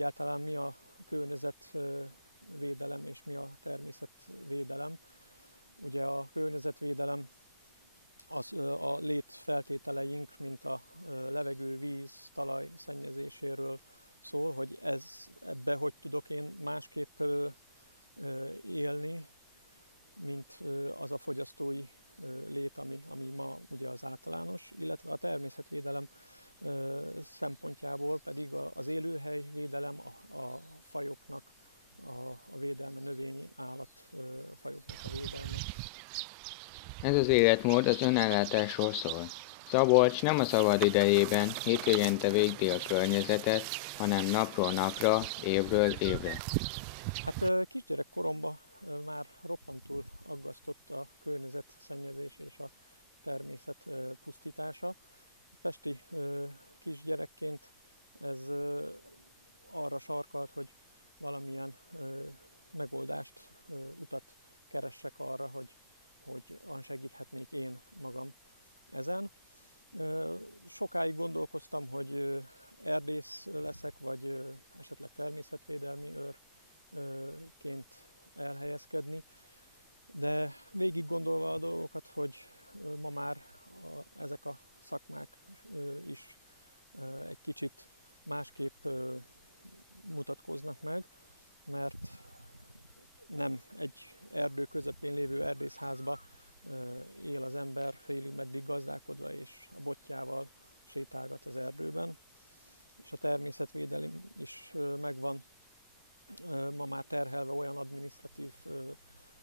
egyáltalán mi a környezetvédelem és mi a természetvédelem. Ugye a környezetvédelem az a létfeltételeink, mint a levegő, víz, talaj szennyezéséről szól, hogy ebbe hogy tudok én másképp élni, mint az a fogyasztói lét, ami ma ugye az általános, illetve a természetvédelem szempontjából pedig az élőhelyvédelem, a fajoknak a védelme, növényi állatfajoknak a védelme. Ez az életmód az önellátásról szól. Szabolcs nem a szabad idejében, hétvégente végdi a környezetet, hanem napról napra, évről évre. Hát kisgyerekkoromban már roppantul aggasztott a környezetszennyezés és a természet pusztítása. Pesti kisgyerekként ez arra sarkalt, hogy valamilyen megoldást, utat keressek arra, hogy segíthetnék én magam ezen. Sokáig gondolkoztam, hogy erdész leszek, vagy esetleg természetvédelmi őrként elhelyezkedni, de végig gondolva a dolgokat, hogy ma már ezek a szakmák is egy kicsit másképp mutatkoznak meg, mert nem egy erdő közepén lévő erdészházba él az ember félig meddig gazdálkodva és a botjával sétálgat az erdőben, és a természetvédelem is megvan ma már terhelve olyan adminisztratív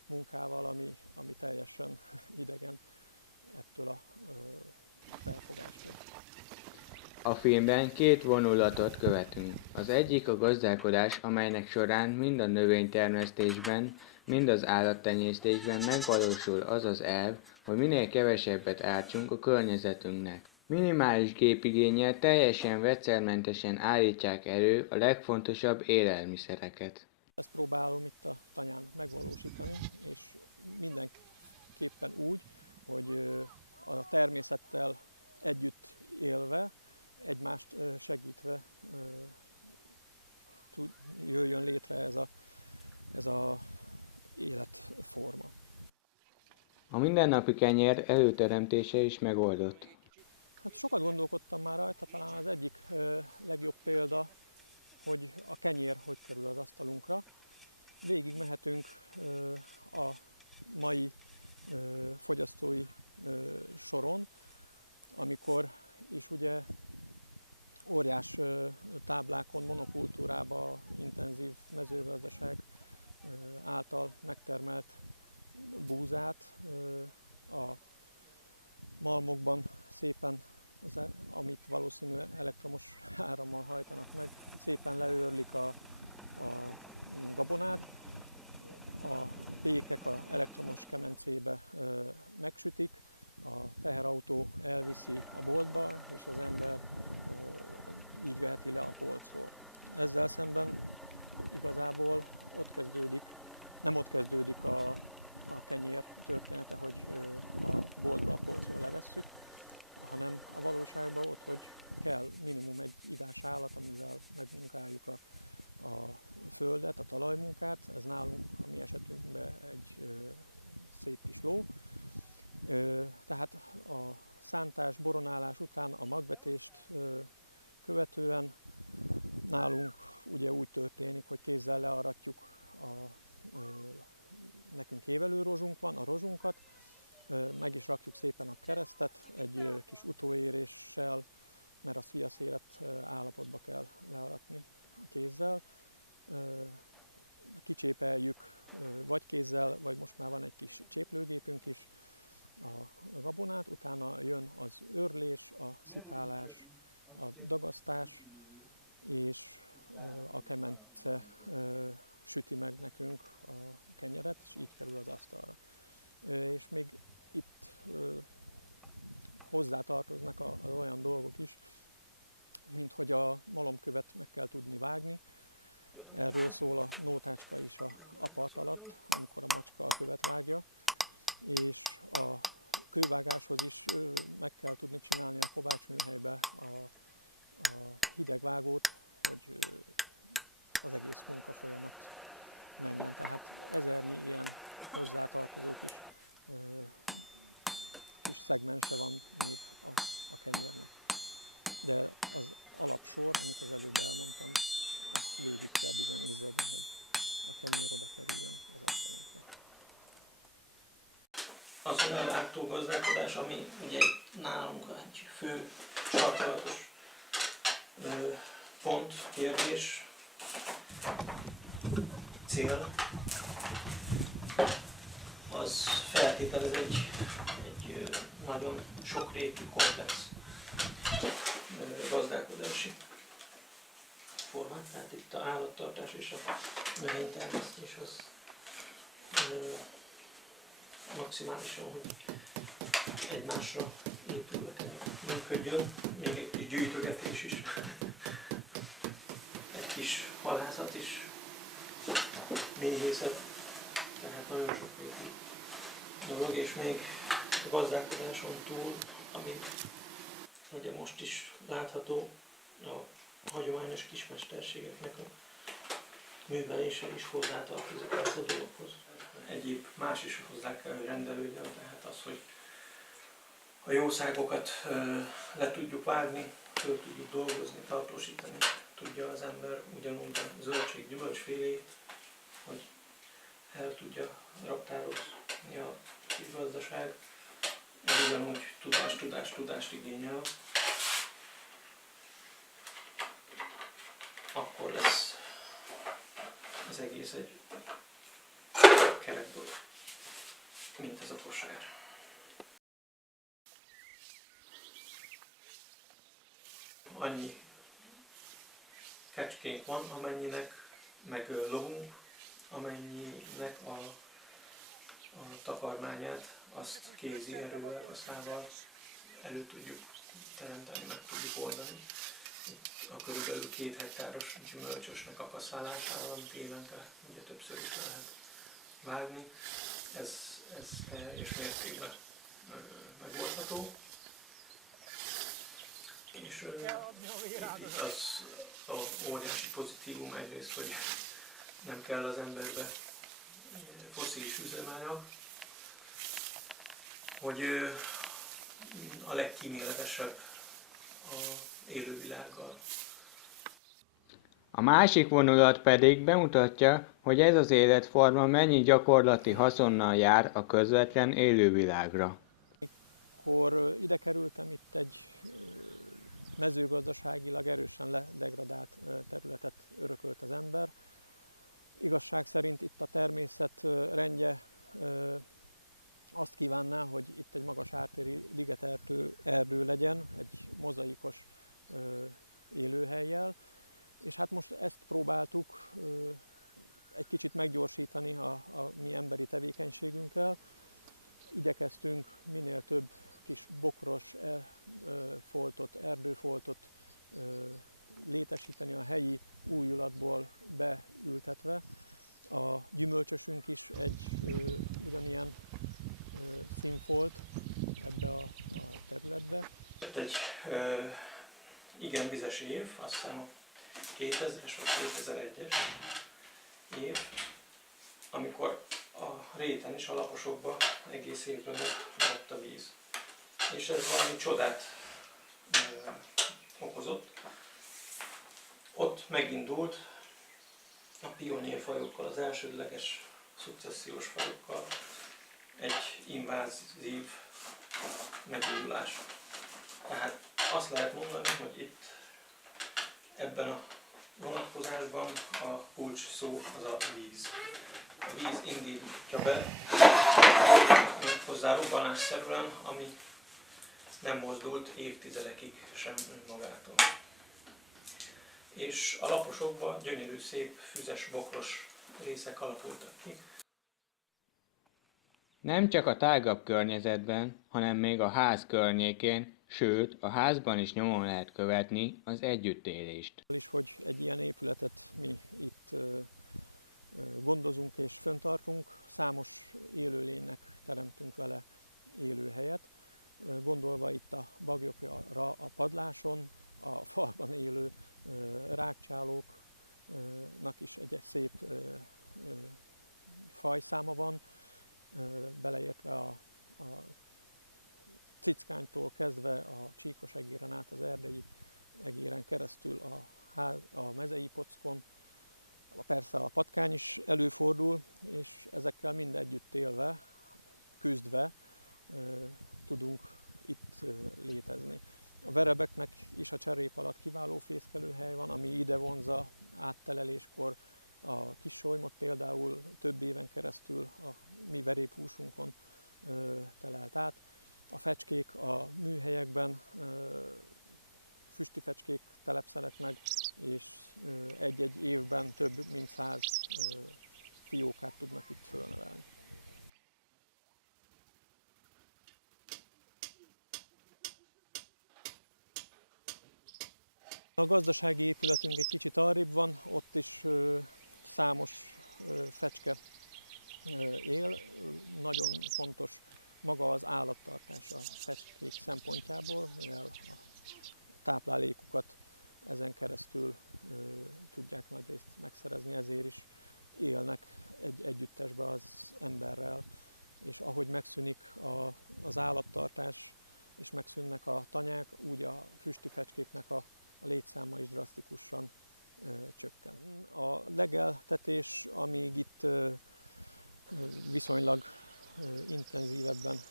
munkával, ami teljesen idegen ettől a felfogástól. A filmben két vonulatot követünk. Az egyik a gazdálkodás, amelynek során mind a növénytermesztésben, mind az állattenyésztésben megvalósul az az elv, hogy minél kevesebbet ártsunk a környezetünknek. Minimális gépigénnyel teljesen vegyszermentesen állítják elő a legfontosabb élelmiszereket. Ezt próbálom itt a tanyán megvalósítani, és mindenképpen úgy, hogy a természettel együtt élve, egymást segítve jöjjön létre ez a életforma. A mindennapi kenyér előteremtése is megoldott. Hát sokat gondolkodtam már rajta, talán az egyik legjobb példa, hogy a kenyér hogy kerül az asztalunkra. Végig mehetünk a mai fogyasztói soron, amikor is ugye óriás táblákon, monokultúrába, intenzív mezőgazdaság által megtermelt búzát a malmokban szépen, amit valószínűleg elektromos árammal hajtanak meg, szépen leőrlik a gabonát, a pékek a elektromos kemencébe megsütik, a teherautó elviszi a boltba, és az ember így veheti le a polcról. Ezzel szemben igazából nem ott kezdődik a kenyér története, hogy a boltba a polcról levesszük, hanem a valóságban ott, hogy kell minimum egy igás állat, amivel megmunkáljuk a földet, a talajmunkát. Ez nálunk, a mi esetünkben egy szép kis ló. Tehát a szántás, boronálás után a magvetést követően nálunk ugye úgy történik, hogy kézzel learatjuk nekünk hévelő rozsunk van, a rozsunkat, meg is rakjuk szépen a keresztet egy kis utóéréssel, mert azt viaszélet állapotba kell learatni kézzel. Kicsépeljük vagy kézzel, vagy most már van egy kis cséplőgépünk is a gabonát, utána jön az őrlés, a szitálás, a dagasztás, és a kemence süti meg nekünk a kenyeret, és így kerül az asztalra. És még itt hozzátartoznak az olyan dolgok is, mint hogy a malomkövet meg kell tudni vágni. Erről szól a nótácska is a part alatt, amikor a macska a követ vágja, és a kővágáshoz is meg kell tudni csinálni a kovácsműhelybe a hidegvágót, hogy az egész munkafolyamat menjen. Tehát ezernyi ilyen hozzátartozó kis szegmense van még a kenyérnek. De az alapsor, amit az előbb elmondtam, azt végig kell bizony izzadni, hogy a kenyér oda kerüljön az asztalunkra. Az önellátó gazdálkodás, ami ugye nálunk egy fő sarkalatos pont, kérdés, cél, az feltételez egy nagyon sokrétű, komplex gazdálkodási formát. Tehát itt az állattartás és a növénytermesztés az maximálisan, hogy egymásra épülve kell működjön. Még egy kis gyűjtögetés is, egy kis halászat is, méhészet, tehát nagyon sokrétű dolog, és még a gazdálkodáson túl, ami ugye most is látható, a hagyományos kismesterségeknek a művelése is hozzátartozik ehhez a dologhoz. Egyéb más is hozzá kell, hogy rendelődjön, tehát az, hogy a jószágokat le tudjuk vágni, föl tudjuk dolgozni, tartósítani tudja az ember, ugyanúgy a zöldség, gyümölcsfélét, hogy el tudja raktározni a kis gazdaság, ez ugyanúgy tudást igényel. Akkor lesz az egész egy kerek dolog, mint ez a kosár. Annyi kecskénk van, amennyinek, meg lovunk, amennyinek a takarmányát, azt kézi erővel, kaszával elő tudjuk teremteni, meg tudjuk oldani. Itt a körülbelül 2 hektáros gyümölcsösnek a kaszálásával, amit évente ugye többször is le lehet vágni, ez teljes mértékben megoldható. És itt az a óriási pozitívum egyrészt, hogy nem kell az emberbe fosszilis üzemanyag, hogy a legkíméletesebb az élővilággal. A másik vonulat pedig bemutatja, hogy ez az életforma mennyi gyakorlati haszonnal jár a közvetlen élővilágra. Amikor ide kerültem, itt egy mezőgazdaságilag erősen ledegradált területet örökölt az ember. Igazság szerint itt a természet rendje azt kívánná, hogy itt egy magas ártéri ligeterdő legyen, egy mozaikos élőhellyel, és hát most ezt próbáltuk egy kicsit meggyorsítani a mi emberi tevékenységünkkel. Igyekeztünk minél több kis bokros foltot, erdőfoltot létesíteni a helyi újulatból beültetve. A gyümölcsösünk is egy ugyanilyen színfolt ebbe a területbe. Egy igen vizes év, azt hiszem a 2000-es vagy 2001-es év, amikor a réten és a laposokban egész évben megmaradt a víz. És ez valami csodát okozott. Ott megindult a pionérfajokkal, az elsődleges szukcessziós fajokkal egy invázív megújulás. Tehát azt lehet mondani, hogy itt ebben a vonatkozásban a kulcs szó az a víz. A víz indítja be hozzá robbanásszerűen, ami nem mozdult évtizedekig sem önmagától. És a laposokban gyönyörű, szép, füzes, bokros részek alakultak ki. Nem csak a tágabb környezetben, hanem még a ház környékén, sőt, a házban is nyomon lehet követni az együttélést. És hogy egy ilyen épületet mi itt gondozunk és fenntartunk, számos élőlénynek teremtünk vele élőhelyet, gondolva itt a baglyokra, a padláson, a falban élő rágcsálók, is egy szép fajszáma van, beleértve a cickánytól kezdve a csíkos egéren át az erdei egéren keresztül a mezei pockon, persze a patkány is előfordul, és ezekkel mind együtt élve, küzdve tudunk itt létezni. A verebeknek is a cserép alatt kiváló fészkelőhely van, ami ide vonzza átteleléskor a kis solymot például több éven keresztül a mi veréphúsunkon telelt át. A fecskék a műhelyekben, füsti fecskék telepszenek meg, és egy-egy évben több mint 100 fiókát tudnak itt fölnevelni. A gazdasági épületünk egy kicsit arrébb van, ott is számos fecske él. Nagyon fontos maga az állattartás a fecskék szempontjából, mivel a táplálékukat ezen keresztül tudják nagyrészt megszerezni, ezért is élnek egy együttesbe az emberrel. És ahogy megszűnik az állattartás és megszűnnek a tanyák, úgy a füsti fecskéknek a létszáma is drasztikusan csökken. A legeltetés, amíg itt viszonylag intenzívebben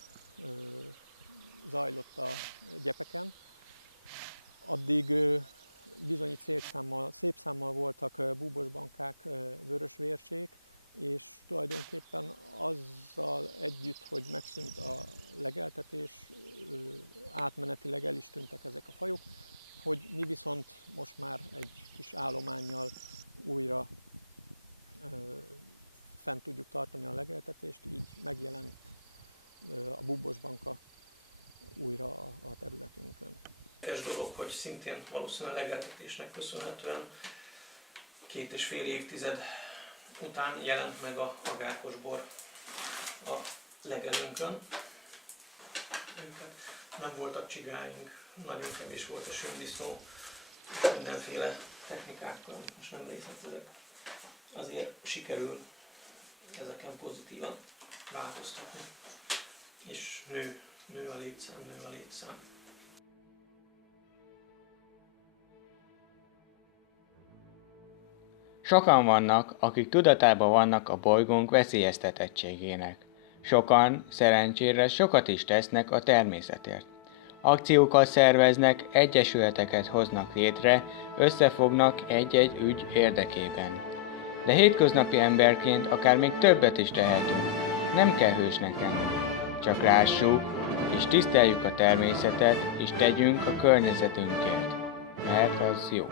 zajlott a gyepeken, addig bizonyi szép számmal voltak búbosbankák, vörösvércsék, és tulajdonképpen azzal együtt, hogy megszűnt a legeltetés, átmenetileg el is tűntek ezek a fajok, hogy mi viszont most már egy kis állománnyal újra fent tudjuk tartani a legeltetést, így megjelent a búbosbanka újra a területünkön. Ez dolog, hogy szintén valószínűleg a legeltetésnek köszönhetően 2,5 évtized után jelent meg a agárkosbor a legelőnkön. Nem voltak csigáink, nagyon kevés volt a sümdisznó, és mindenféle technikákkal, most nem részletezek, azért sikerül ezeken pozitívan változtatni, és nő a létszám. Sokan vannak, akik tudatában vannak a bolygónk veszélyeztetettségének. Sokan, szerencsére, sokat is tesznek a természetért. Akciókat szerveznek, egyesületeket hoznak létre, összefognak egy-egy ügy érdekében. De hétköznapi emberként akár még többet is tehetünk. Nem kell hősnek lennünk. Csak lássuk, és tiszteljük a természetet, és tegyünk a környezetünkért, mert az jó.